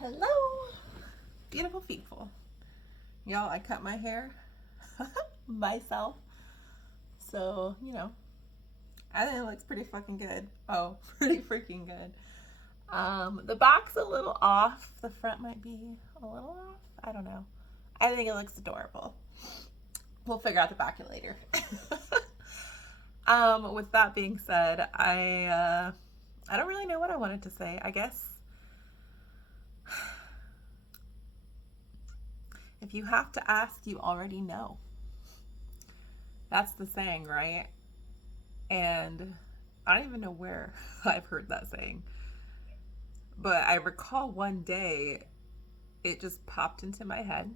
Hello, beautiful people. Y'all, I cut my hair myself. So, I think it looks pretty fucking good. Oh, pretty freaking good. The back's a little off. The front might be a little off. I don't know. I think it looks adorable. We'll figure out the back later. With that being said, I don't really know what I wanted to say. I guess if you have to ask, you already know. That's the saying, right? And I don't even know where I've heard that saying. But I recall one day it just popped into my head,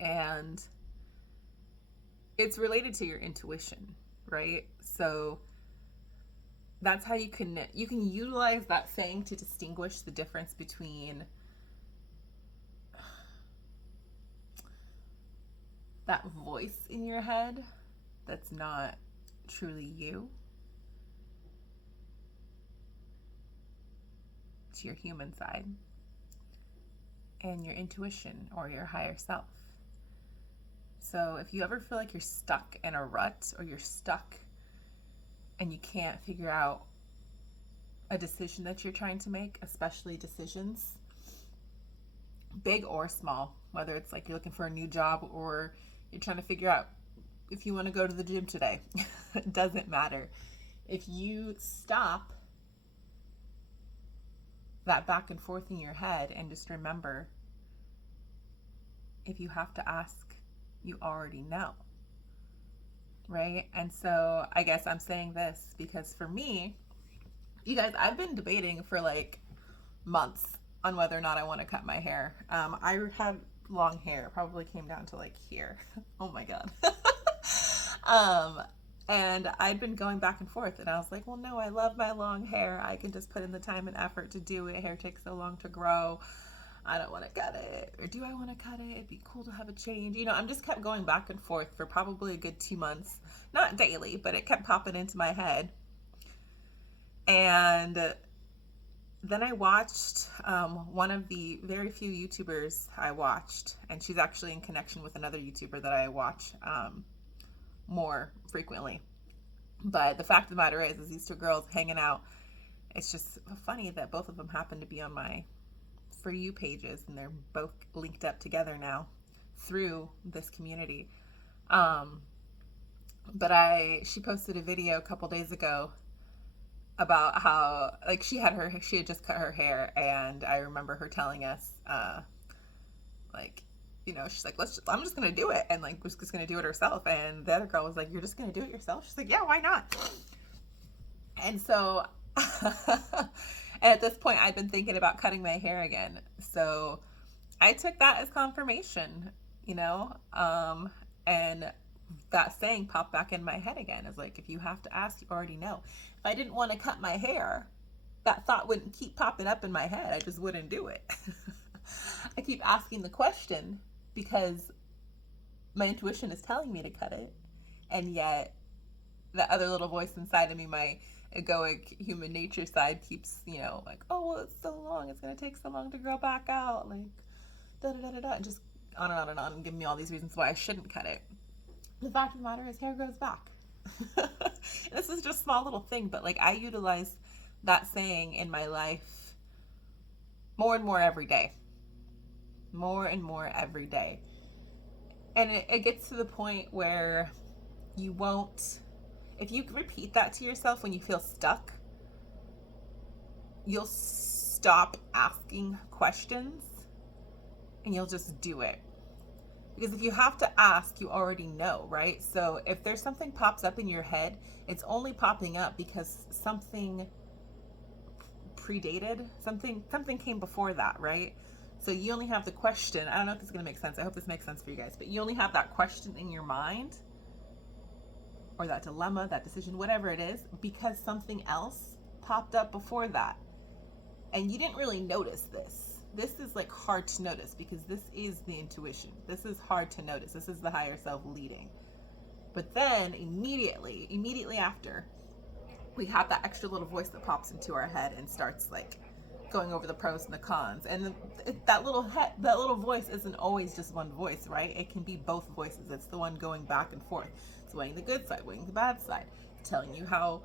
and it's related to your intuition, right? So that's how you can utilize that saying to distinguish the difference between that voice in your head that's not truly you to your human side and your intuition or your higher self. So if you ever feel like you're stuck in a rut or you're stuck and you can't figure out a decision that you're trying to make, especially decisions, big or small, whether it's like you're looking for a new job or you're trying to figure out if you want to go to the gym today, it doesn't matter. If you stop that back and forth in your head and just remember, if you have to ask, you already know, right? And so I guess I'm saying this because for me, you guys, I've been debating for like months on whether or not I want to cut my hair. I had long hair, probably came down to like here. Oh my God. And I'd been going back and forth, and I was like, well, no, I love my long hair. I can just put in the time and effort to do it. Hair takes so long to grow. I don't want to cut it. Or do I want to cut it? It'd be cool to have a change. I'm just kept going back and forth for probably a good 2 months. Not daily, but it kept popping into my head. And then I watched one of the very few YouTubers I watched, and she's actually in connection with another YouTuber that I watch more frequently. But the fact of the matter is these two girls hanging out. It's just funny that both of them happen to be on my For You pages, and they're both linked up together now through this community. But she posted a video a couple days ago about how like she had just cut her hair, and I remember her telling us like, she's like, I'm just gonna do it, and like was just gonna do it herself. And the other girl was like, you're just gonna do it yourself? She's like, yeah, why not? And so and at this point I'd been thinking about cutting my hair again, so I took that as confirmation, and that saying popped back in my head again. It's like, if you have to ask, you already know. If I didn't want to cut my hair, that thought wouldn't keep popping up in my head. I just wouldn't do it. I keep asking the question because my intuition is telling me to cut it, and yet the other little voice inside of me, my egoic human nature side, keeps, like, oh, well, it's so long, it's going to take so long to grow back out, like, da-da-da-da-da, and just on and on and on, and giving me all these reasons why I shouldn't cut it. The fact of the matter is, hair grows back. This is just a small little thing, but like I utilize that saying in my life more and more every day. More and more every day. And it gets to the point where you won't, if you repeat that to yourself when you feel stuck, you'll stop asking questions and you'll just do it. Because if you have to ask, you already know, right? So if there's something pops up in your head, it's only popping up because something predated, something came before that, right? So you only have the question. I don't know if this is going to make sense. I hope this makes sense for you guys. But you only have that question in your mind, or that dilemma, that decision, whatever it is, because something else popped up before that. And you didn't really notice this. This is like hard to notice because this is the intuition. This is hard to notice. This is the higher self leading. But then immediately after, we have that extra little voice that pops into our head and starts like going over the pros and the cons. And that little voice isn't always just one voice, right? It can be both voices. It's the one going back and forth. It's weighing the good side, weighing the bad side, telling you how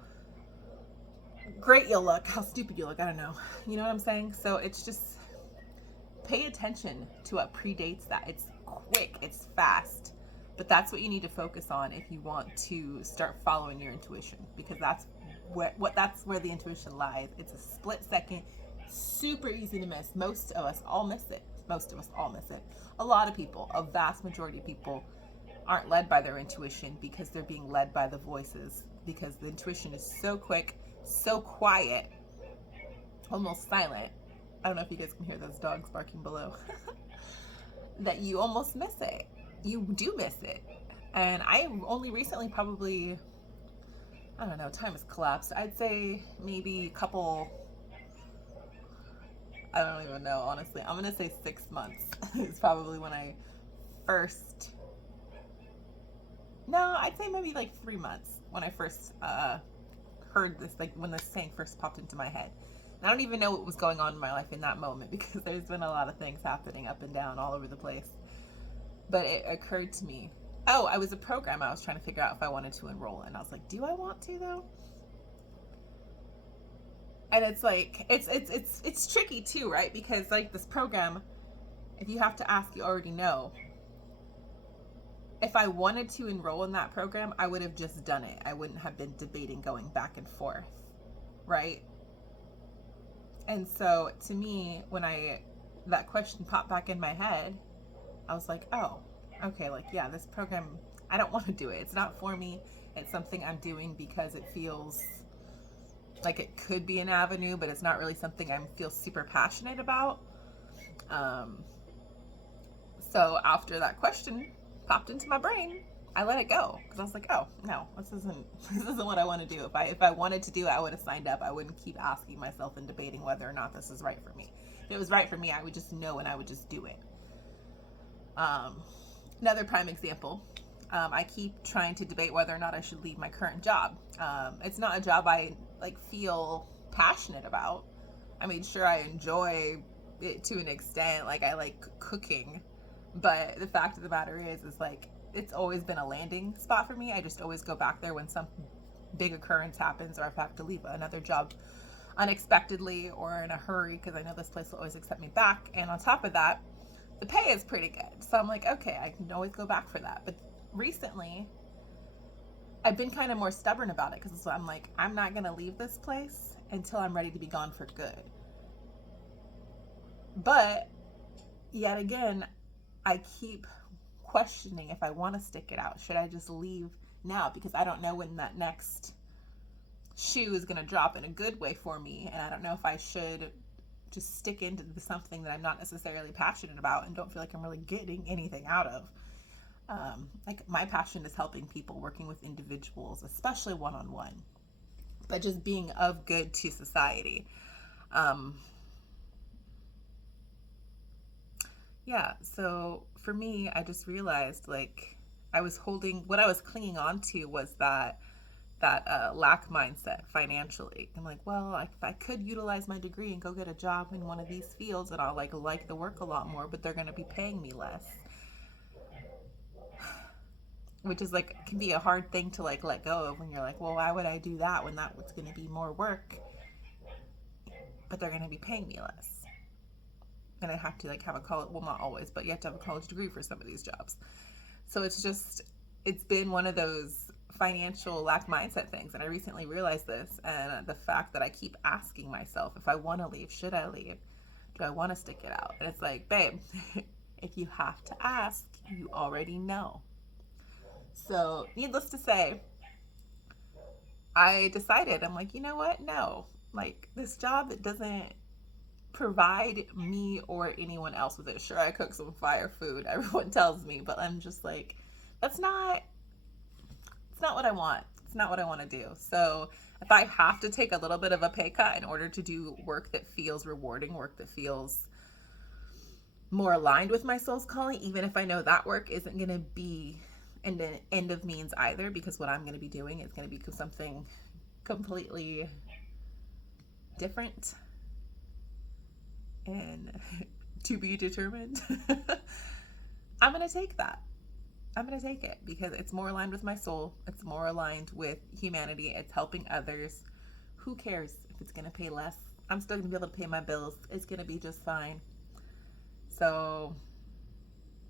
great you'll look, how stupid you look. I don't know. You know what I'm saying? So it's just pay attention to what predates that. It's quick, it's fast. But that's what you need to focus on if you want to start following your intuition, because that's where the intuition lies. It's a split second, super easy to miss. Most of us all miss it. Most of us all miss it. A lot of people, a vast majority of people, aren't led by their intuition because they're being led by the voices, because the intuition is so quick, so quiet, almost silent. I don't know if you guys can hear those dogs barking below. That you almost miss it. You do miss it. And I only recently, probably, I don't know, time has collapsed. I'd say maybe a couple, I don't even know, honestly. I'm going to say 6 months is probably when I first, no, I'd say maybe like 3 months when I first heard this, like when this saying first popped into my head. And I don't even know what was going on in my life in that moment, because there's been a lot of things happening up and down all over the place. But it occurred to me, oh, I was a program I was trying to figure out if I wanted to enroll in. I was like, do I want to though? And it's like, it's tricky too, right? Because like this program, if you have to ask, you already know. If I wanted to enroll in that program, I would have just done it. I wouldn't have been debating going back and forth, right? And so to me, when that question popped back in my head, I was like, oh, okay, like, yeah, this program, I don't want to do it. It's not for me. It's something I'm doing because it feels like it could be an avenue, but it's not really something I feel super passionate about. Um, so after that question popped into my brain, I let it go, because I was like, oh no, this isn't what I want to do. If I wanted to do it, I would have signed up. I wouldn't keep asking myself and debating whether or not this is right for me. If it was right for me, I would just know and I would just do it. Another prime example, I keep trying to debate whether or not I should leave my current job. It's not a job I like feel passionate about. I mean, sure, I enjoy it to an extent. Like, I like cooking, but the fact of the matter is like, it's always been a landing spot for me. I just always go back there when some big occurrence happens, or if I have to leave another job unexpectedly or in a hurry, because I know this place will always accept me back. And on top of that, the pay is pretty good. So I'm like, okay, I can always go back for that. But recently, I've been kind of more stubborn about it, because I'm like, I'm not going to leave this place until I'm ready to be gone for good. But yet again, I keep questioning if I want to stick it out. Should I just leave now? Because I don't know when that next shoe is going to drop in a good way for me. And I don't know if I should just stick into something that I'm not necessarily passionate about and don't feel like I'm really getting anything out of. Like, my passion is helping people, working with individuals, especially one-on-one, but just being of good to society. Yeah, so for me, I just realized, like, what I was clinging on to was that lack mindset financially. I'm like, well, if I could utilize my degree and go get a job in one of these fields, and I'll like the work a lot more, but they're going to be paying me less, which is like, can be a hard thing to like let go of, when you're like, well, why would I do that when that was going to be more work, but they're going to be paying me less, and I have to like have a college, well, not always, but you have to have a college degree for some of these jobs. So it's been one of those financial lack mindset things. And I recently realized this, and the fact that I keep asking myself, if I want to leave, should I leave? Do I want to stick it out? And it's like, babe, if you have to ask, you already know. So needless to say, I decided, I'm like, you know what? No, like, this job, it doesn't provide me or anyone else with it. Sure, I cook some fire food, everyone tells me, but I'm just like, it's not what I want. It's not what I want to do. So if I have to take a little bit of a pay cut in order to do work that feels rewarding, work that feels more aligned with my soul's calling, even if I know that work isn't going to be an end of means either, because what I'm going to be doing is going to be something completely different, and to be determined, I'm going to take that. I'm going to take it because it's more aligned with my soul. It's more aligned with humanity. It's helping others. Who cares if it's going to pay less? I'm still going to be able to pay my bills. It's going to be just fine. So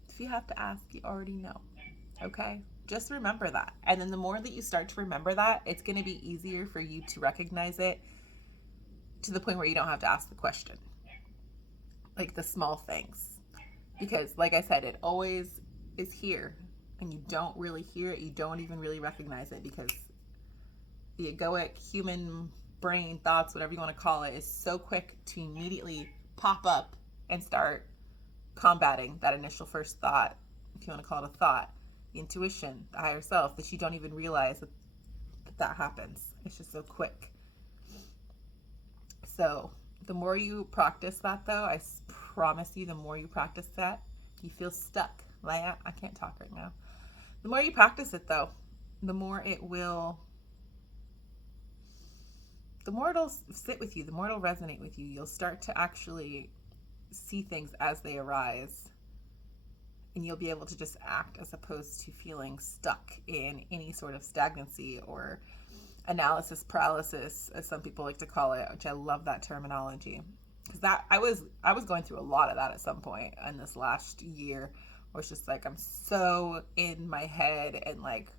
if you have to ask, you already know. Okay? Just remember that. And then the more that you start to remember that, it's going to be easier for you to recognize it to the point where you don't have to ask the question. Like the small things. Because, like I said, it always is here. And you don't really hear it. You don't even really recognize it because the egoic human brain, thoughts, whatever you want to call it, is so quick to immediately pop up and start combating that initial first thought, if you want to call it a thought, the intuition, the higher self, that you don't even realize that happens. It's just so quick. So the more you practice that, though, I promise you, the more you practice that, you feel stuck. Like, I can't talk right now. The more you practice it, though, the more it'll sit with you, the more it'll resonate with you. You'll start to actually see things as they arise, and you'll be able to just act as opposed to feeling stuck in any sort of stagnancy or analysis paralysis, as some people like to call it, which I love that terminology. Because that I was going through a lot of that at some point in this last year, where it's just like I'm so in my head and like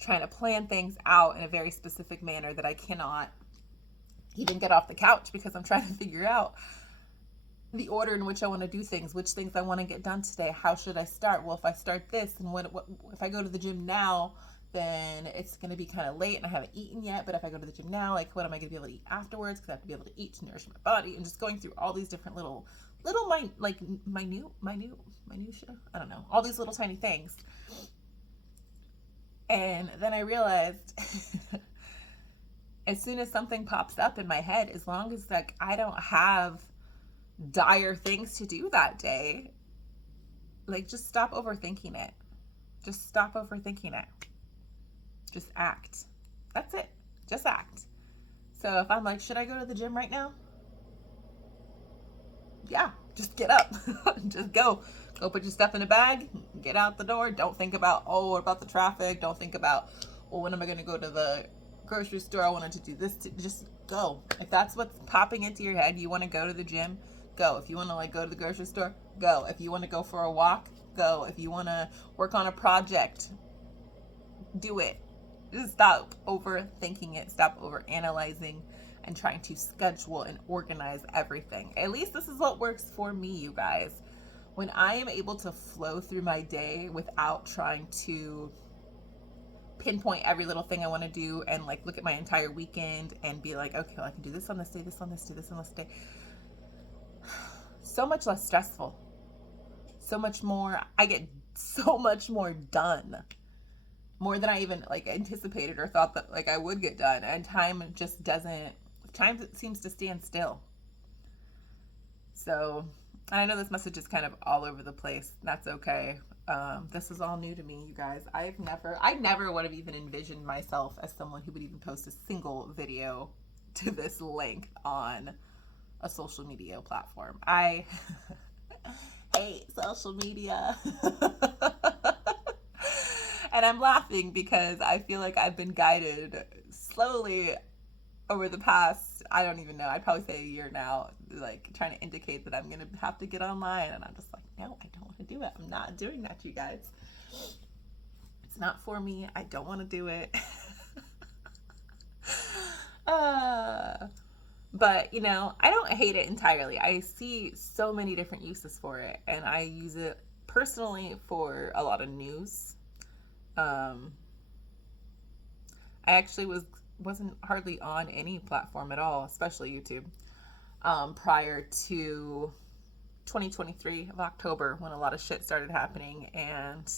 trying to plan things out in a very specific manner that I cannot even get off the couch because I'm trying to figure out the order in which I want to do things, which things I want to get done today. How should I start? Well, if I start this, and what if I go to the gym now, then it's going to be kind of late and I haven't eaten yet. But if I go to the gym now, like, what am I going to be able to eat afterwards? Because I have to be able to eat to nourish my body, and just going through all these different little minutia. I don't know, all these little tiny things. And then I realized as soon as something pops up in my head, as long as like I don't have dire things to do that day, like, just stop overthinking it. Just stop overthinking it. Just act. That's it. Just act. So if I'm like, should I go to the gym right now? Yeah, just get up. Just go. Go put your stuff in a bag. Get out the door. Don't think about, oh, what about the traffic? Don't think about, well, when am I going to go to the grocery store? I wanted to do this. Just go. If that's what's popping into your head, you want to go to the gym, go. If you want to like go to the grocery store, go. If you want to go for a walk, go. If you want to work on a project, do it. Just stop overthinking it. Stop overanalyzing and trying to schedule and organize everything. At least this is what works for me, you guys. When I am able to flow through my day without trying to pinpoint every little thing I want to do and like look at my entire weekend and be like, okay, well, I can do this on this day, this on this day, this on this day. So much less stressful. So much more, I get so much more done. More than I even like anticipated or thought that like I would get done. And time seems to stand still. So I know this message is kind of all over the place. That's okay. This is all new to me, you guys. I never would have even envisioned myself as someone who would even post a single video to this length on a social media platform. I hate social media. And I'm laughing because I feel like I've been guided slowly over the past, I don't even know, I'd probably say a year now, like trying to indicate that I'm going to have to get online. And I'm just like, no, I don't want to do it. I'm not doing that, you guys. It's not for me. I don't want to do it. But, you know, I don't hate it entirely. I see so many different uses for it. And I use it personally for a lot of news. I actually wasn't hardly on any platform at all, especially YouTube, prior to 2023 of October, when a lot of shit started happening and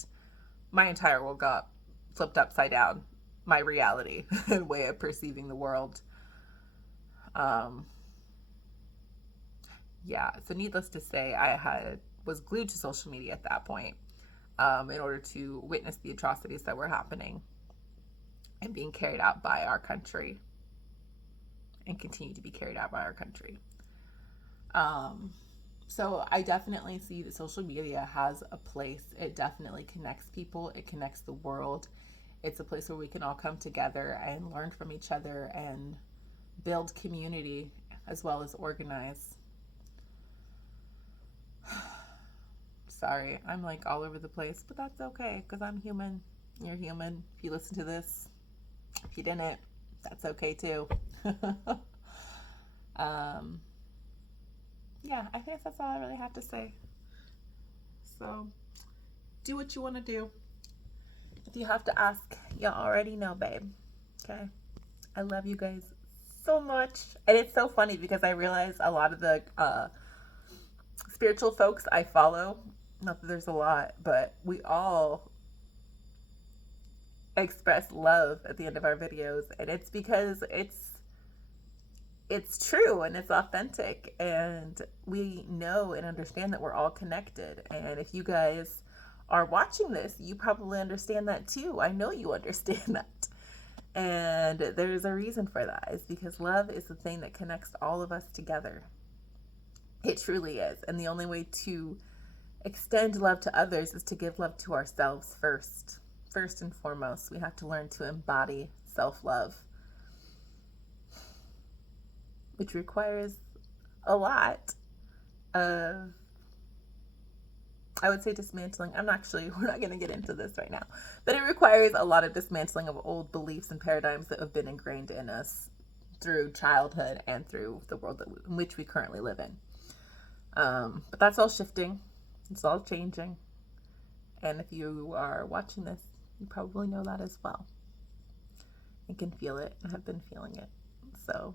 my entire world got flipped upside down. My reality and way of perceiving the world. Yeah, so needless to say, I was glued to social media at that point, in order to witness the atrocities that were happening and being carried out by our country and continue to be carried out by our country. So I definitely see that social media has a place. It definitely connects people, it connects the world. It's a place where we can all come together and learn from each other and build community as well as organize. Sorry, I'm like all over the place, but that's okay because I'm human. You're human. If you listen to this, if you didn't, that's okay too. um, yeah, I think that's all I really have to say. So, do what you want to do. If you have to ask, you already know, babe. Okay? I love you guys so much. And it's so funny because I realize a lot of the spiritual folks I follow, not that there's a lot, but we all express love at the end of our videos. And it's because it's true and it's authentic, and we know and understand that we're all connected. And if you guys are watching this, you probably understand that too. I know you understand that. And there's a reason for that. It's because love is the thing that connects all of us together. It truly is. And the only way to extend love to others is to give love to ourselves first. First and foremost, we have to learn to embody self-love, which requires a lot of, I would say, dismantling. We're not going to get into this right now, but it requires a lot of dismantling of old beliefs and paradigms that have been ingrained in us through childhood and through the world in which we currently live in. But that's all shifting. It's all changing. And if you are watching this, you probably know that as well. And can feel it and have been feeling it. So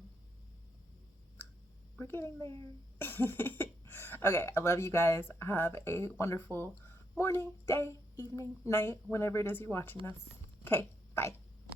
we're getting there. Okay, I love you guys. Have a wonderful morning, day, evening, night, whenever it is you're watching this. Okay, bye.